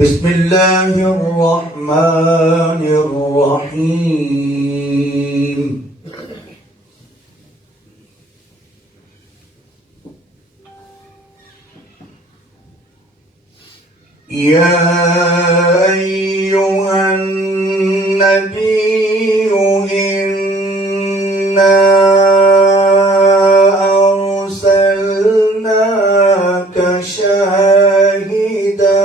بسم الله الرحمن الرحيم. يا أيها النبي إنا أرسلناك شاهدا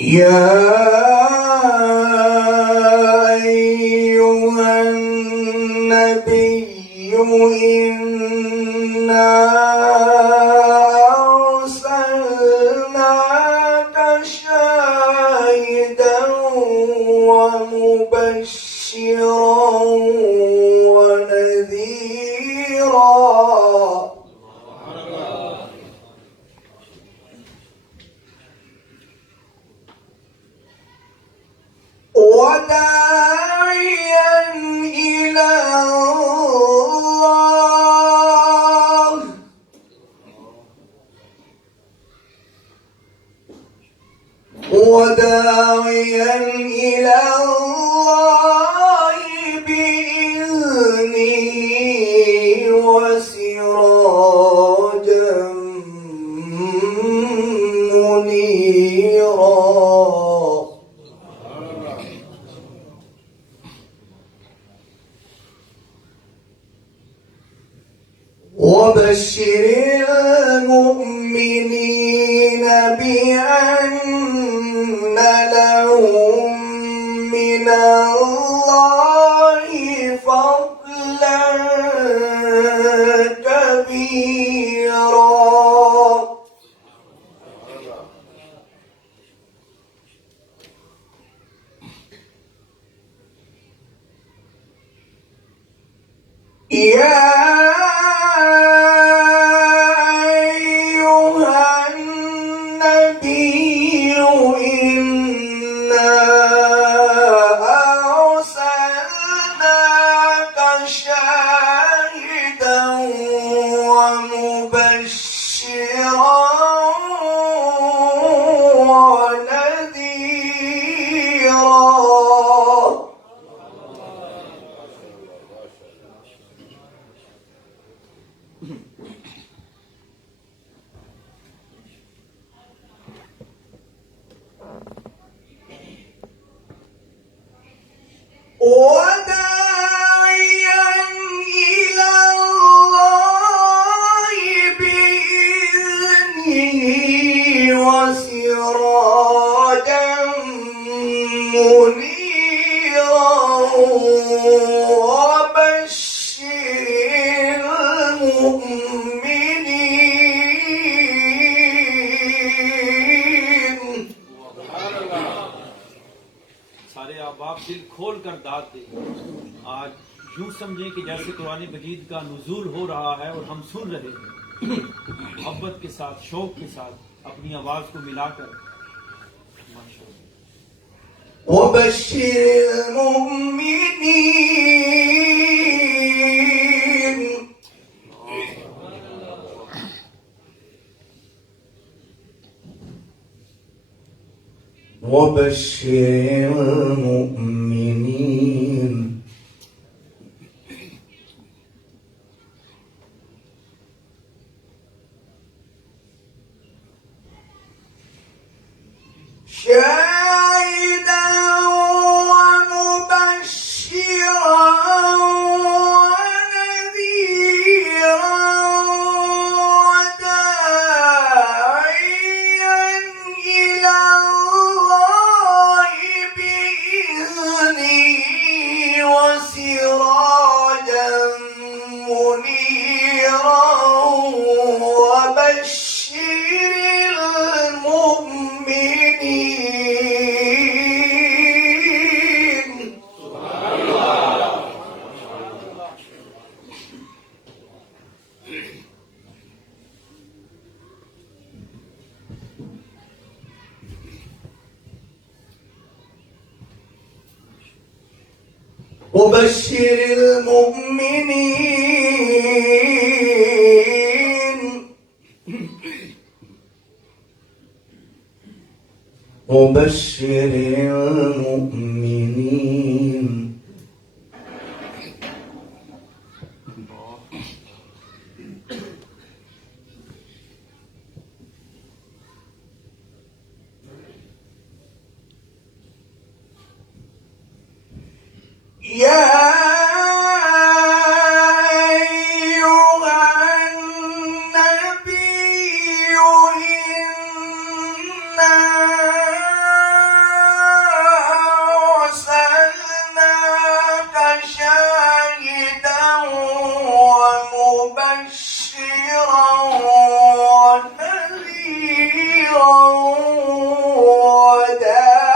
يا أيها النبي إنا أرسلناك شاهدا ومبشرا ونذيرا وداعيا إلى الله بإذنه وسراجا منيرا وبشر المؤمنين بأن لهم من الله فضلا كبيرا يا أيها النبي إنا أرسلناك شاهدا ومبشرا ونذيرا وداعيا إلى الله بإذنه وسراجا منيرا وبشر المؤمنين. सारे आप दिल खोल कर दाद दें। आज यूं समझें कि जैसे कुरान मजीद का नुज़ूल हो रहा है और हम सुन रहे हैं, मोहब्बत के साथ, शौक के साथ अपनी आवाज को मिलाकर। وبشر المؤمنين وبشر المؤمنين شاهدا ومبشرا ونذيرا وداعيا إلى الله بإذنه وسراجا منيرا وبشر المؤمنين. وبشر المؤمنين وبشر المؤمنين يا أيها النبي إنا أرسلناك شاهدا ومبشرا ونذيرا وداعيا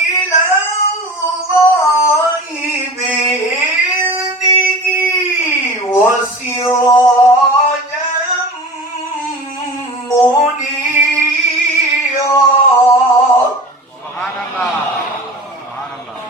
إلى الله بإذنه وسراجا منيرا. سبحان الله سبحان الله.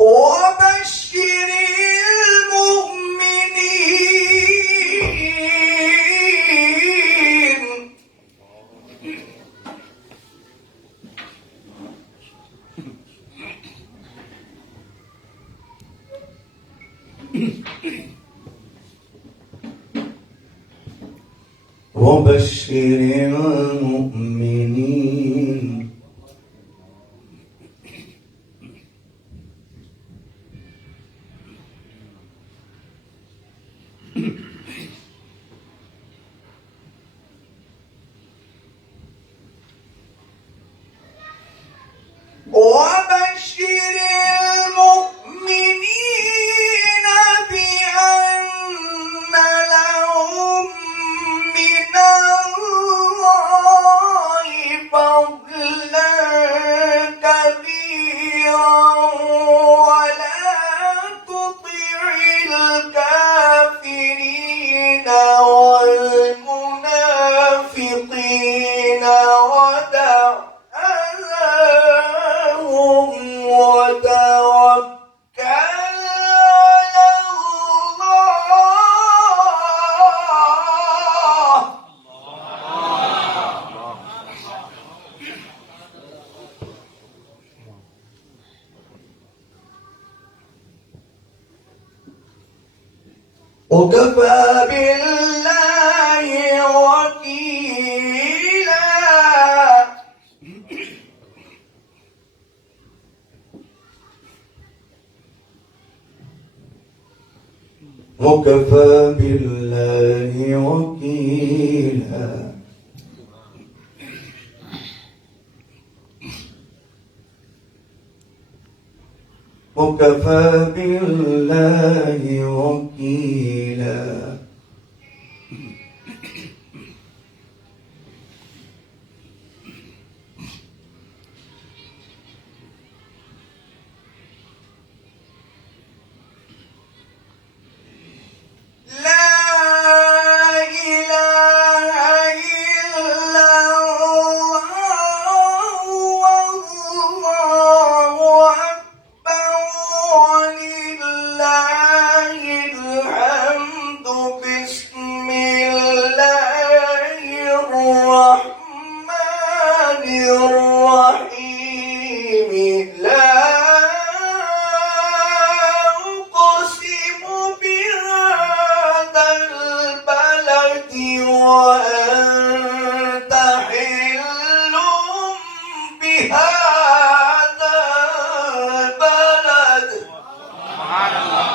وبشر المؤمنين وبشر المؤمنين وبشر المؤمنين بأن لهم من الله فضلا كبيرا ولا تطع الكافرين والمنافقين ودع أذاهم وتوكل على الله. وكفى بالله وكيلا. وكفى بالله وكيلا. وكفى بالله وكيلا. لا إله إلا الله والله أكبر ولله الحمد. بسم الله الرحمن الرحيم. لا أقسم بهذا البلد وأنت حل بهذا البلد. سبحان الله.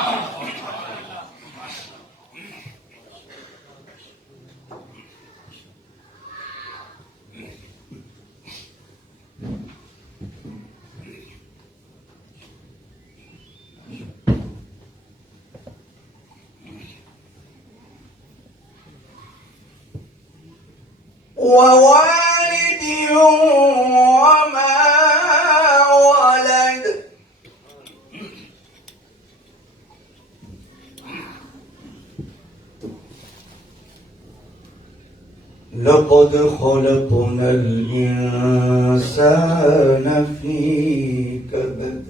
ووالد وما لقد خلقنا الإنسان في كبد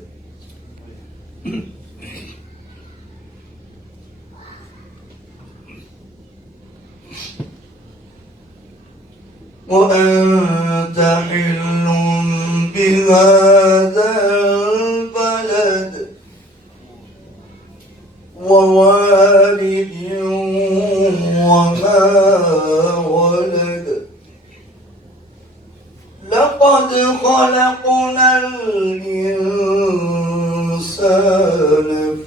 وأنت حل بهذا البلد ووالد وما ولد لقد خلقنا الإنسان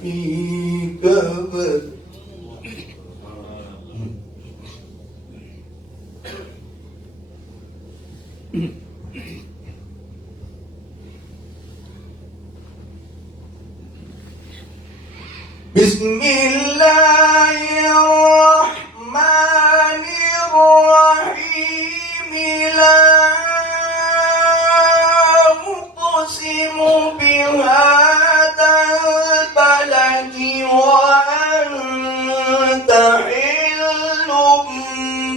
في كبد بسم الله الرحمن الرحيم لا أقسم بهذا البلد وأنت حل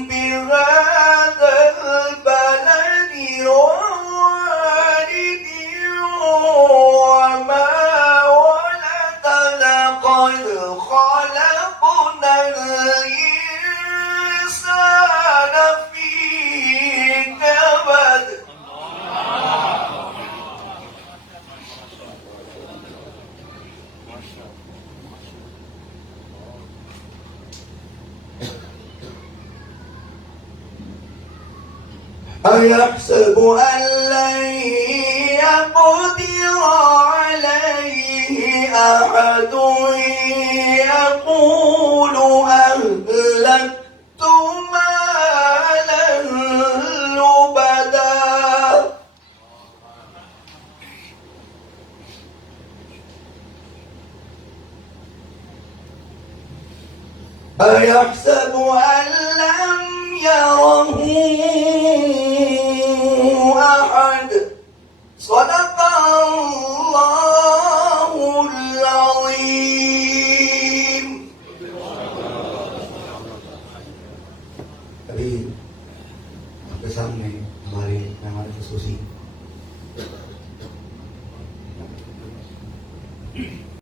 بهذا البلد ووالد وما ولد لقد خلقنا الإنسان في كبد أيحسب أن لن يقدر عليه أحد يقول أهلكت مالا لبدا أيحسب أن